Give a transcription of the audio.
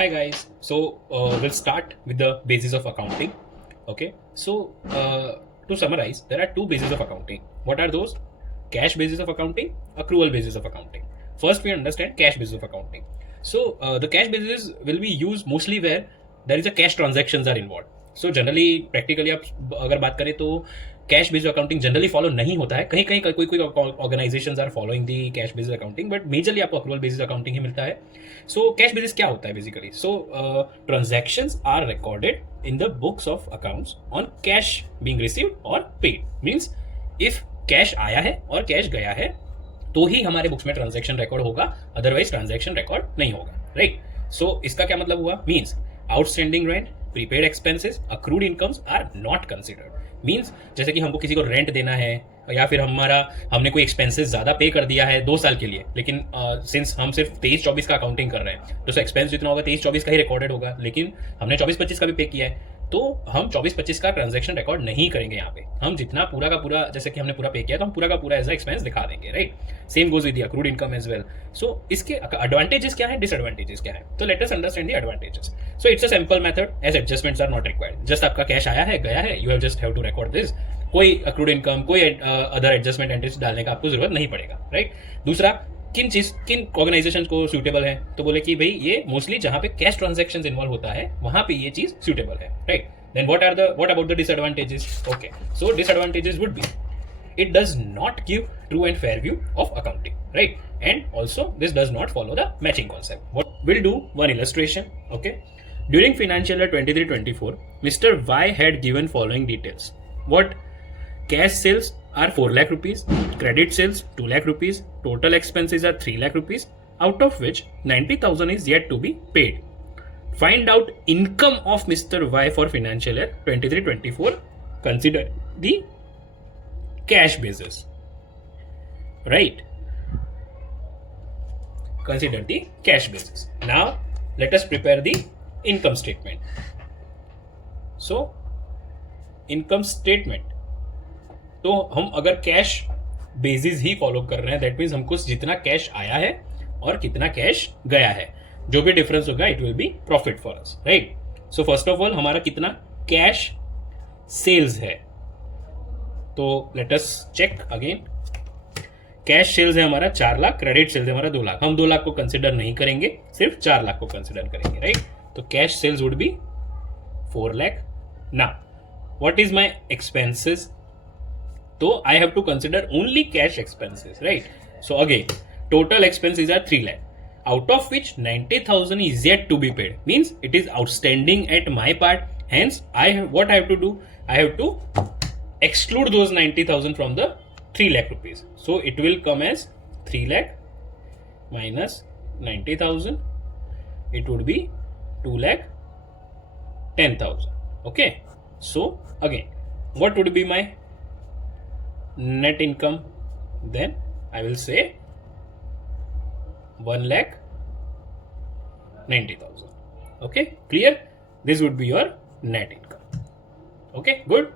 Hi guys. We'll start with the basis of accounting. Okay. To summarize, there are two bases of accounting. What are those? Cash basis of accounting, accrual basis of accounting. First, we understand cash basis of accounting. The cash basis will be used mostly where there is a cash transactions are involved. So generally, practically आप अगर बात करें तो cash based accounting generally follow नहीं होता है. कहीं कहीं कोई कोई organisations are following the cash based accounting, but majorly आपको अक्रूवल बेस्ड अकाउंटिंग ही मिलता है. सो कैश बेसिस क्या होता है basically? So transactions are recorded in the books of accounts on cash being received और पेड. मींस इफ कैश आया है और कैश गया है तो ही हमारे बुक्स में ट्रांजैक्शन रिकॉर्ड होगा, अदरवाइज ट्रांजैक्शन रिकॉर्ड नहीं होगा. राइट. सो इसका क्या मतलब हुआ? Means outstanding rent, prepaid expenses, accrued incomes are not considered. Means जैसे कि हमको किसी को रेंट देना है या फिर हमने कोई एक्सपेंसेस ज्यादा पे कर दिया है 2 साल के लिए, लेकिन सिंस हम सिर्फ 23-24 का अकाउंटिंग कर रहे हैं तो एक्सपेंस जितना होगा 23-24 का ही रिकॉर्डेड होगा, लेकिन हमने 24-25 का भी पे किया है तो हम 24-25 का ट्रांजैक्शन रिकॉर्ड नहीं करेंगे. यहाँ पे हम जितना पूरा का पूरा, जैसे कि हमने पूरा पे किया तो हम पूरा का पूरा एज एक्सपेंस दिखा देंगे. Right. Same goes with accrued income as well. So इसके एडवांटेजेस क्या है, डिसएडवांटेजेस क्या है? तो let us understand the advantages. So it's a simple method as adjustments are not required. Just आपका कैश आया है, गया है, you have just have to record this. कोई अक्रूड इनकम, कोई अदर एडजस्टमेंट एंट्रीज डालने का आपको जरूरत नहीं पड़ेगा. राइट. दूसरा, किन ऑर्गेनाइजेशन को सूटेबल है? तो बोले कि भाई ये मोस्टली जहां पे कैश ट्रांजैक्शंस इन्वॉल्व होता है वहां पे ये चीज सूटेबल है. Right. Then what about the disadvantages? Okay, so disadvantages would be it does not give true and fair view of accounting, right? And also this does not follow the matching concept. What we'll do one illustration. Okay, during financial year 23-24, Mr. Y had given following details. What? Cash sales are 4 lakh rupees, credit sales 2 lakh rupees, total expenses are 3 lakh rupees, out of which 90,000 is yet to be paid. Find out income of Mr. Y for financial year 23-24. Consider the cash basis. Right. Consider the cash basis. Now, let us prepare the income statement. So, income statement. तो हम अगर cash basis ही फॉलो कर रहे हैं, that means हमको जितना कैश आया है और कितना कैश गया है, जो भी डिफरेंस होगा it will be profit for us. Right. So first of all हमारा कितना कैश सेल्स है, तो let us check again. Cash sales है हमारा 4 लाख, क्रेडिट सेल्स है हमारा 2 लाख. हम 2 लाख को कंसिडर नहीं करेंगे, सिर्फ 4 लाख को कंसिडर करेंगे. राइट. तो cash sales would be 4 lakh. Now what is my expenses? तो I have to consider only cash expenses. Right. So again total expenses are 3 lakh. Out of which 90,000 is yet to be paid. Means it is outstanding at my part. Hence, what I have to do? I have to exclude those 90,000 from the 3 lakh rupees. So it will come as 3 lakh minus 90,000. It would be 2 lakh 10,000. Okay. So again, what would be my net income? Then I will say 1,90,000. Okay, clear? This would be your net income. Okay, good.